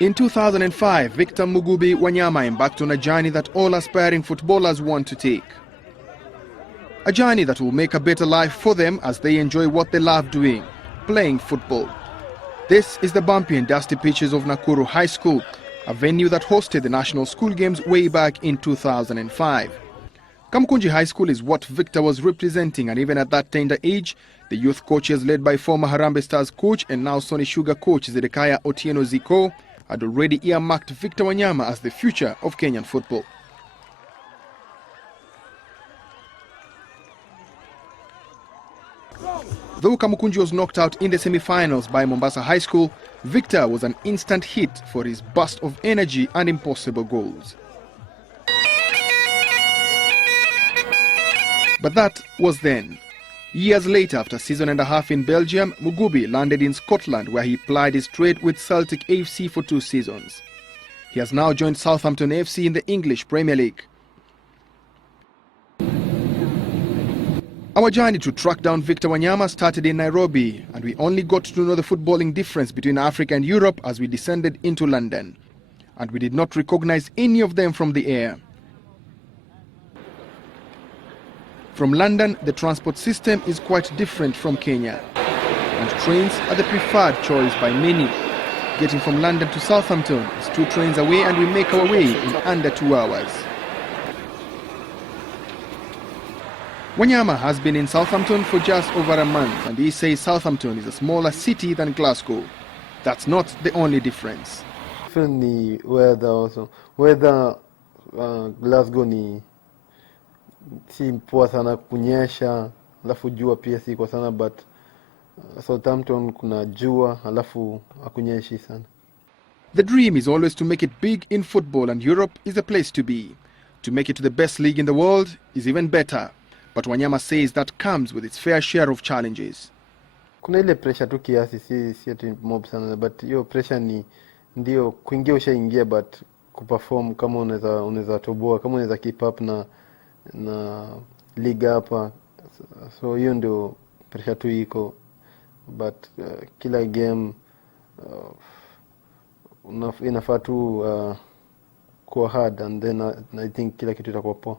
In 2005, Victor Mugubi Wanyama embarked on a journey that all aspiring footballers want to take. A journey that will make a better life for them as they enjoy what they love doing, playing football. This is the bumpy and dusty pitches of Nakuru High School, a venue that hosted the National School Games way back in 2005. Kamukunji High School is what Victor was representing, and even at that tender age, the youth coaches led by former Harambee Stars coach and now Sony Sugar coach Zedekiah Otieno Ziko had already earmarked Victor Wanyama as the future of Kenyan football. Though Kamukunji was knocked out in the semi-finals by Mombasa High School, Victor was an instant hit for his burst of energy and impossible goals. But that was then. Years later, after a season and a half in Belgium, Mugubi landed in Scotland, where he plied his trade with Celtic FC for 2 seasons. He has now joined Southampton FC in the English Premier League. Our journey to track down Victor Wanyama started in Nairobi, and we only got to know the footballing difference between Africa and Europe as we descended into London. And we did not recognize any of them from the air. From London, the transport system is quite different from Kenya, and trains are the preferred choice by many. Getting from London to Southampton is 2 trains away, and we make our way in under 2 hours. Wanyama has been in Southampton for just over a month, and he says Southampton is a smaller city than Glasgow. That's not the only difference. Definitely weather also. Weather, Glasgow ni si poa sana, kunyesha, alafu jua pia si kwa sana, but Southampton kuna jua, alafu hakunyeshi sana. The dream is always to make it big in football, and Europe is the place to be. To make it to the best league in the world is even better. But Wanyama says that comes with its fair share of challenges. Kuna ile pressure tu kiasi, si ati mob sana, but hiyo pressure ni ndio kuingia ushaingia, but kuperform kama unaweza toboa, kama unaweza keep up na liga hapa, so hiyo ndio pressure tu iko, but kila game inafaa tu kuwa hard, and then I think kila kitu itakuwa poa.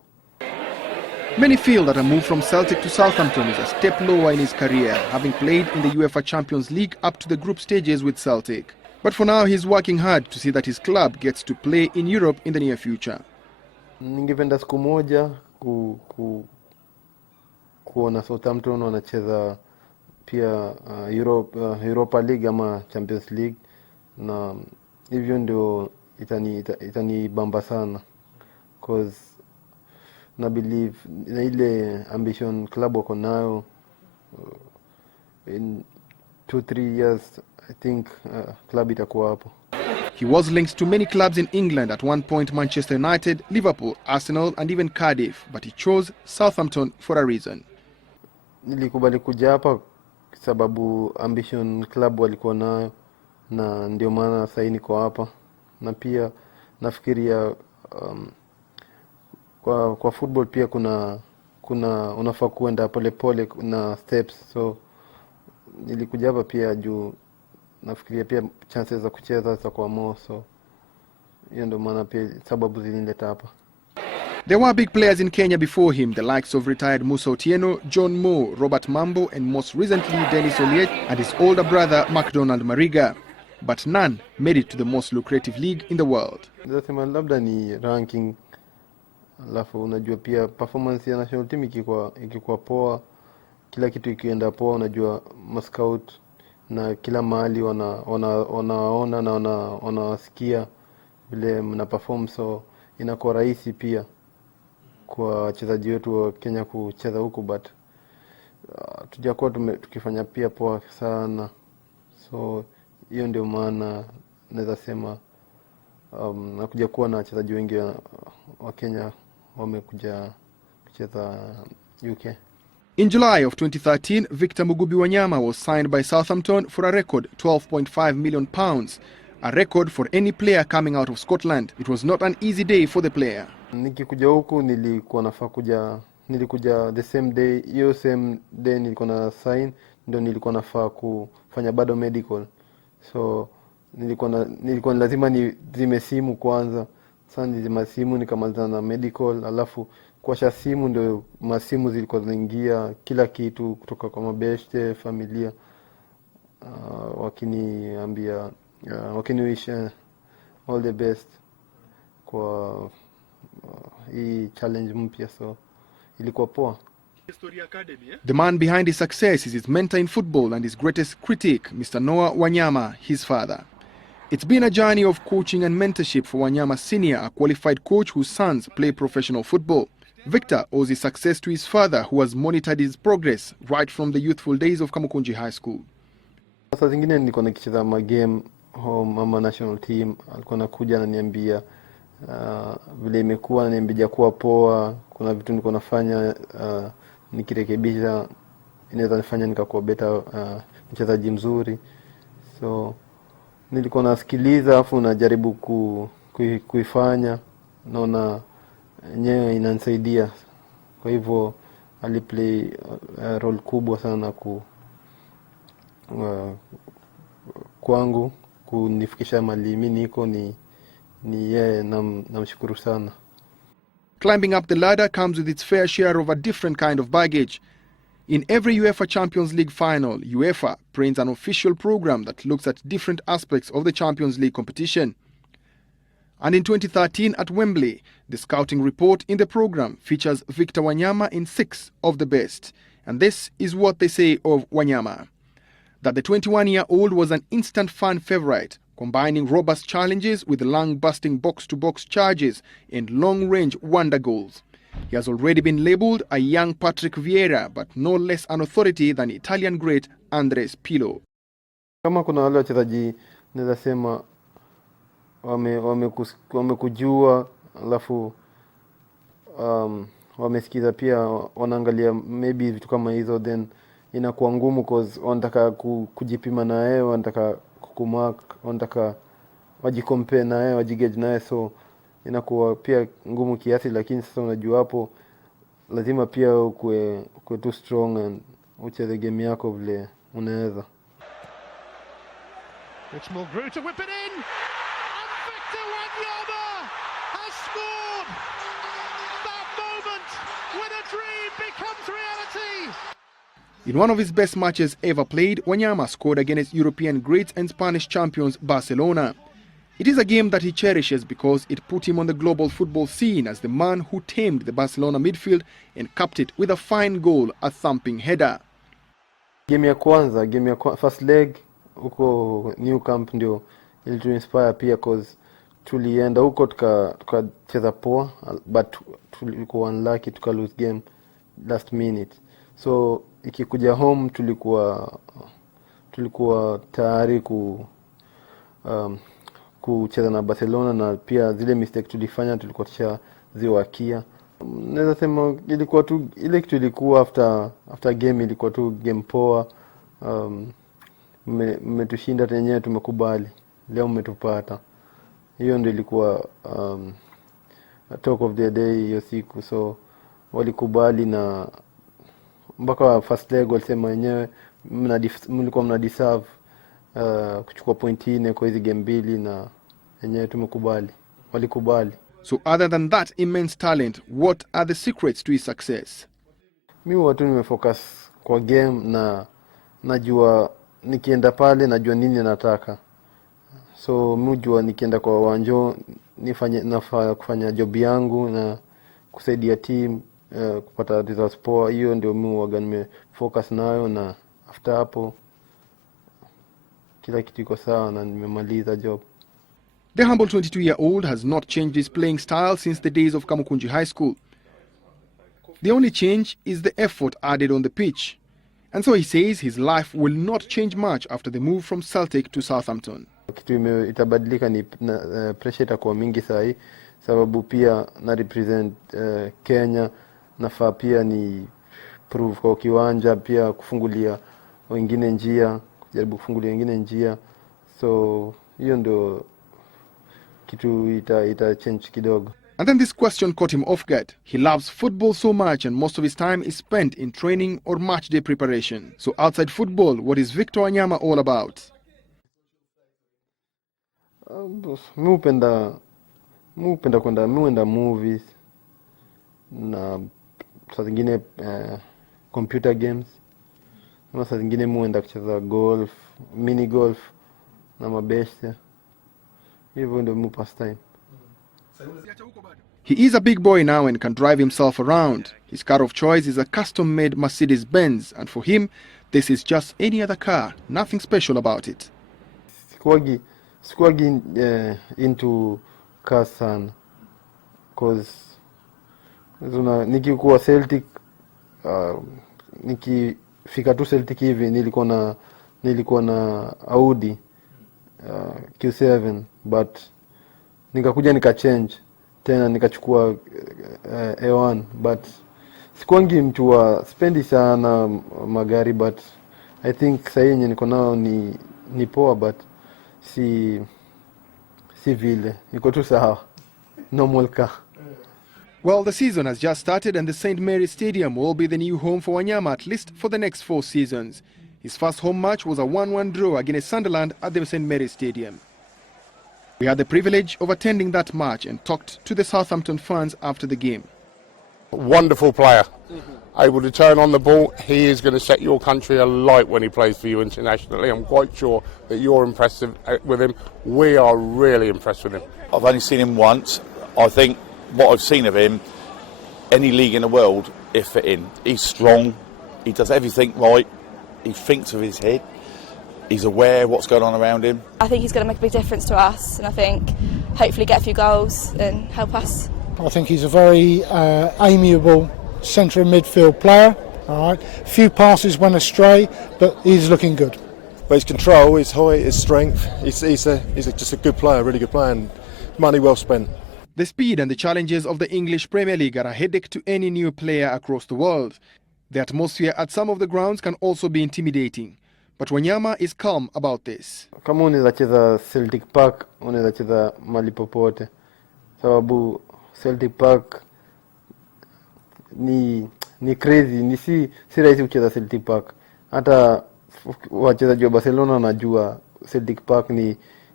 Many feel that a move from Celtic to Southampton is a step lower in his career, having played in the UEFA Champions League up to the group stages with Celtic. But for now, he's working hard to see that his club gets to play in Europe in the near future. Ningependa siku moja kuona Southampton wanacheza pia Europa League ama Champions League, na hivyo ndio itanibamba sana, cause na believe na ile ambition club wako nayo, in 2-3 years I think club itakuwa hapo. He was linked to many clubs in England, at one point Manchester United, Liverpool, Arsenal and even Cardiff, but he chose Southampton for a reason. Nilikubali kuja hapa sababu ambition club walikuwa nayo, na ndio maana sasa niko hapa, na pia nafikiria kwa football pia kuna unafaa kuenda pole na steps, so nilikuja hapa pia juu nafikiria pia chances za kucheza zitakuwa more, so hiyo ndio maana pia sababu zilinileta hapa. There were big players in Kenya before him, the likes of retired Musa Otieno, John Moore, Robert Mambo and most recently Dennis Oliet and his older brother McDonald Mariga. But none made it to the most lucrative league in the world. Nasema labda ni ranking, alafu unajua pia performance ya national team ikikuwa poa, kila kitu ikienda poa, unajua mascout na kila mahali wanaona na wanawasikia vile mna perform, so inakuwa rahisi pia kwa wachezaji wetu wa Kenya kucheza huko, but tujakuwa tukifanya pia poa sana, so hiyo ndio maana naweza sema nakuja kuwa na wachezaji wengi wa Kenya wamekuja kucheza UK. In July of 2013, Victor Mugubi Wanyama was signed by Southampton for a record £12.5 million, a record for any player coming out of Scotland. It was not an easy day for the player. Nikikuja huku nilikuwa nafaa nilikuja the same day, hiyo same day nilikuwa na sign, ndio nilikuwa nafaa kufanya bado medical. So nilikuwa lazima nizime simu kwanza. Sasa nizima simu nikamaliza na medical, alafu kuwasha simu ndio masimu zilikuwa zinaingia kila kitu kutoka kwa mabeste, familia, wakiniambia wakiniwish all the best kwa hii challenge mpya, so ilikuwa poa. The man behind his success is his mentor in football and his greatest critic, Mr. Noah Wanyama, his father. It's been a journey of coaching and mentorship for Wanyama Senior, a qualified coach whose sons play professional football. Victor owes his success to his father, who has monitored his progress right from the youthful days of Kamukunji High School. Sasa zingine nilikuwa nikicheza game home ama national team, alikuwa anakuja ananiambia vile imekuwa, ananiambia kuwa poa, kuna vitu nilikuwa nafanya nikirekebisha inaweza nifanya nikakuwa better mchezaji mzuri. So nilikuwa nasikiliza afu najaribu kuifanya, naona yenyewe inanisaidia. Kwa hivyo aliplay role kubwa sana kwangu kunifikisha mahali mimi niko, ni yeye, namshukuru sana. Climbing up the ladder comes with its fair share of a different kind of baggage. In every UEFA Champions League final, UEFA prints an official program that looks at different aspects of the Champions League competition. And in 2013 at Wembley, the scouting report in the program features Victor Wanyama in 6 of the best. And this is what they say of Wanyama: that the 21-year-old was an instant fan favourite, combining robust challenges with lung-busting box-to-box charges and long-range wonder goals. He has already been labelled a young Patrick Vieira, but no less an authority than Italian great Andres Pirlo. Kama kuna wale wachezaji naweza sema wamekujua, alafu wamesikiza pia, wanaangalia maybe vitu kama hizo, then inakuwa ngumu cause wanataka kujipima na yeye, wanataka kukumark, wanataka wajicompare na yeye, wajigauge na yeye, so inakuwa pia ngumu kiasi. Lakini sasa unajua hapo lazima pia ukue too strong and ucheze game yako vile unaweza. It's Mugubi to whip it in, and Victor Wanyama has scored. That moment when a dream becomes reality. In one of his best matches ever played, Wanyama scored against European greats and Spanish champions Barcelona. It is a game that he cherishes because it put him on the global football scene as the man who tamed the Barcelona midfield and capped it with a fine goal, a thumping header. Game ya kwanza, first leg huko New Camp ndio ilituinspire pia cause tulienda huko tukacheza poa, but tulikuwa unlucky lose game last minute. So ikikuja home tulikuwa tayari kucheza na Barcelona, na pia zile mistake tulifanya tulikuwa tushaziwakia. Naweza sema ilikuwa tu ile kitu ilikuwa after game, ilikuwa tu game poa. Mmetushinda tenyewe, tumekubali, leo mmetupata. Hiyo ndio ilikuwa talk of the day hiyo siku, so walikubali, na mpaka first leg walisema wenyewe mlikuwa mnadeserve kuchukua point 4 kwa hizi game 2, na wenyewe tumekubali, walikubali. So other than that immense talent, what are the secrets to his success? Mimi watu nimefocus kwa game, na najua nikienda pale najua nini nataka. So mjua nikienda kwa uwanja kufanya job yangu na kusaidia team kupata results poa. Hiyo ndio mimi waga nimefocus nayo, na after hapo kila kitu iko sawa na nimemaliza job. The humble 22-year-old has not changed his playing style since the days of Kamukunji High School. The only change is the effort added on the pitch. And so he says his life will not change much after the move from Celtic to Southampton. Kitu itabadilika ni pressure itakuwa mingi sahi, sababu pia na represent Kenya, nafaa pia ni prove kwa kiwanja, pia kufungulia wengine njia, kujaribu kufungulia wengine njia. So hiyo ndio kitu ita change kidogo. And then this question caught him off guard. He loves football so much and most of his time is spent in training or match day preparation. So outside football, what is Victor Wanyama all about? Mi hupenda kwenda movies na saa zingine computer games, na saa zingine mi huenda kucheza golf, mini golf na mabeshte. Hivyo ndio mi pastime. He is a big boy now and can drive himself around. His car of choice is a custom-made Mercedes-Benz, and for him, this is just any other car, nothing special about it. Sikuwagi into cars sana, cause nikikuwa Celtic, nikifika tu Celtic hivi nilikuwa na Audi Q7, but nikakuja nikachange tena nikachukua A1, but sikuwangi mtu wa spendi sana magari, but I think saa yenye niko nao ni poa, but si vile niko tu sawa, normal car. Well, the season has just started and the St. Mary's Stadium will be the new home for Wanyama, at least for the next 4 seasons. His first home match was a 1-1 draw against Sunderland at the St. Mary's Stadium. We had the privilege of attending that match and talked to the Southampton fans after the game. Wonderful player, able to turn on the ball. He is going to set your country alight when he plays for you internationally. I'm quite sure that you're impressed with him. We are really impressed with him. I've only seen him once. I think what I've seen of him, any league in the world, he'll fit in. He's strong, he does everything right, he thinks with his head, he's aware of what's going on around him. I think he's going to make a big difference to us, and I think hopefully get a few goals and help us. I think he's a very amiable centre midfield player. All right, few passes went astray, but he's looking good. But his control, his height, his strength, he's just a good player, really good player, and money well spent. The speed and the challenges of the English Premier League are a headache to any new player across the world. The atmosphere at some of the grounds can also be intimidating. But Wanyama is calm about this. Kama unaweza cheza Celtic Park, unaweza cheza mali popote. Sababu Celtic Park ni crazy, si rahisi kucheza Celtic Park. Hata wachezaji wa Barcelona wanajua Celtic Park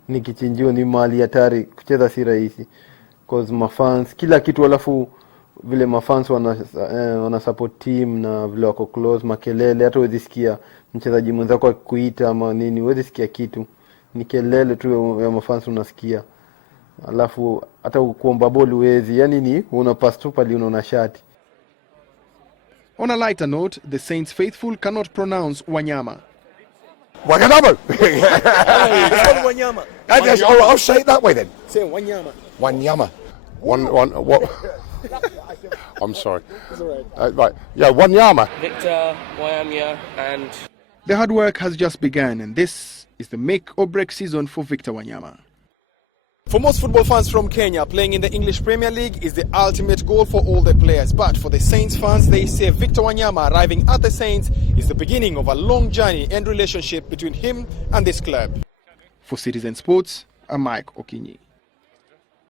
ni kichinjio, ni mali hatari, kucheza si rahisi. Cause mafans, kila kitu, alafu vile mafans wana support team na vile wako close, makelele, hata huwezi sikia mchezaji mwenzako akikuita ama nini, huwezi sikia kitu. Ni kelele tu ya mafans unasikia. Alafu hata kuomba ball huwezi, yani ni unapass tu pale unaona shati. On a lighter note, the Saints faithful cannot pronounce Wanyama. Wanyama! Wanyama. I'll say it that way then. Say Wanyama. Wanyama. What? I'm sorry. It's all right. Right. Yeah, Wanyama. Victor, Wanyama, and... The hard work has just begun, and this is the make or break season for Victor Wanyama. For most football fans from Kenya, playing in the English Premier League is the ultimate goal for all the players. But for the Saints fans, they say Victor Wanyama arriving at the Saints is the beginning of a long journey and relationship between him and this club. For Citizen Sports, I'm Mike Okinyi.